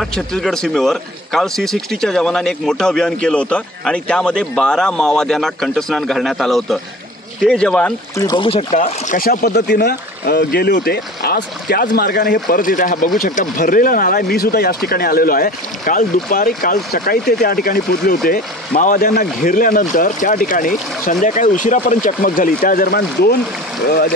महाराष्ट्र छत्तीसगड सीमेवर काल C60च्या जवानांनी एक मोठं अभियान केलं होतं आणि त्यामध्ये 12 माओवाद्यांना कंठस्नान घालण्यात आलं होतं। ते जवान तुम्ही बघू शकता कशा पद्धतीनं गेले होते। आज त्याच मार्गाने हे परत येत आहे। हा बघू शकता भरलेला नाला आहे। मी सुद्धा याच ठिकाणी आलेलो आहे। काल सकाळी ते त्या ठिकाणी पोहोचले होते। माओवाद्यांना घेरल्यानंतर त्या ठिकाणी संध्याकाळी उशिरापर्यंत चकमक झाली। त्या दरम्यान 2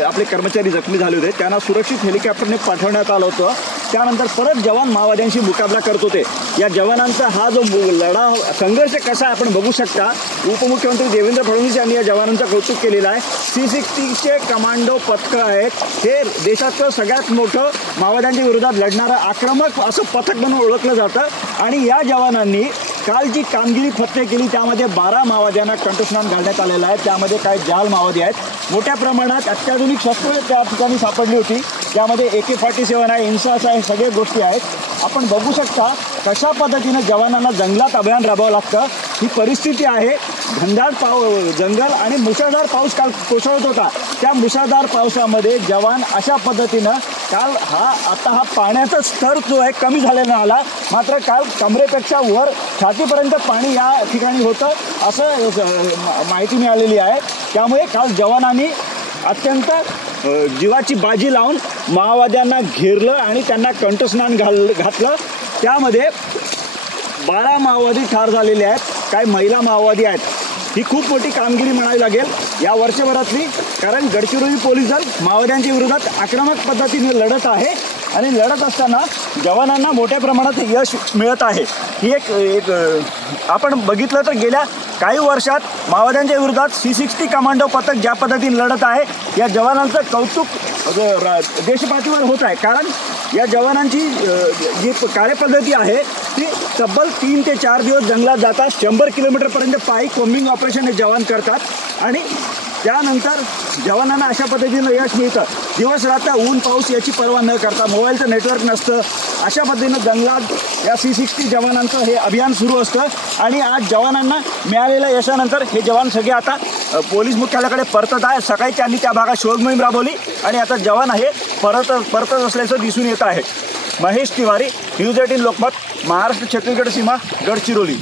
आपले कर्मचारी जखमी झाले होते। त्यांना सुरक्षित हेलिकॉप्टरने पाठवण्यात आलं होतं। त्यानंतर परत जवान माओवाद्यांशी मुकाबला करत होते। या जवानांचा हा जो लढा संघर्ष कसा आपण बघू शकता। उपमुख्यमंत्री देवेंद्र फडणवीस यांनी या जवानांचं कौतुक केलेलं आहे। C60चे कमांडो पथक आहेत। हे देशातलं सगळ्यात मोठं माओवाद्यांच्या विरोधात लढणारं आक्रमक असं पथक म्हणून ओळखलं जातं आणि या जवानांनी काल जी कामगिरी फत्ते केली त्यामध्ये 12 माओवाद्यांना कंठस्नान घालण्यात आलेलं आहे। त्यामध्ये काही जाल माओवादी आहेत। मोठ्या प्रमाणात अत्याधुनिक शस्त्रे त्या ठिकाणी सापडली होती। त्यामध्ये AK-47 आहे, इन्सास आहे, सगळे गोष्टी आहेत। आपण बघू शकता कशा पद्धतीने जवानांना जंगलात अभियान राबवावं लागतं। ही परिस्थिती आहे। घनदाट जंगल आणि मुसळधार पाऊस काल कोसळत होता। त्या मुसळधार पावसामध्ये जवान अशा पद्धतीनं काल हा पाण्याचा स्तर जो आहे कमी झालेला आला, मात्र काल कमरेपेक्षा वर छातीपर्यंत पाणी या ठिकाणी होतं असं माहिती मिळालेली आहे। त्यामुळे काल जवानांनी अत्यंत जीवाची बाजी लावून माओवाद्यांना घेरलं आणि त्यांना कंठस्नान घातलं। त्यामध्ये 12 माओवादी ठार झालेले आहेत। काही महिला माओवादी आहेत। ही खूप मोठी कामगिरी म्हणावी लागेल या वर्षभरातली, कारण गडचिरोली पोलीस दल माओवाद्यांच्या विरोधात आक्रमक पद्धतीने लढत आहे आणि लढत असताना जवानांना मोठ्या प्रमाणात यश मिळत आहे। ही एक आपण बघितलं तर गेल्या काही वर्षात माओवाद्यांच्या विरोधात C60 कमांडो पथक ज्या पद्धतीने लढत आहे या जवानांचं कौतुक देशपातळीवर होत आहे। कारण या जवानांची जी कार्यपद्धती आहे ती तब्बल 3 ते 4 दिवस जंगलात जातात। 100 किलोमीटरपर्यंत पायी कोम्बिंग ऑपरेशन हे जवान करतात आणि त्यानंतर जवानांना अशा पद्धतीनं यश मिळतं। दिवस रात्र ऊन पाऊस याची पर्वा न करता, मोबाईलचं नेटवर्क नसतं, अशा पद्धतीनं जंगलात या C60 जवानांचं हे अभियान सुरू असतं आणि आज जवानांना मिळालेल्या यशानंतर हे जवान सगळे आता पोलीस मुख्यालयाकडे परतत आहे। सकाळी त्यांनी त्या भागात शोध मोहीम राबवली आणि आता जवान हे परतत असल्याचं दिसून येत आहे। महेश तिवारी, न्यूज 18 लोकमत, महाराष्ट्र छत्तीसगड सीमा, गडचिरोली।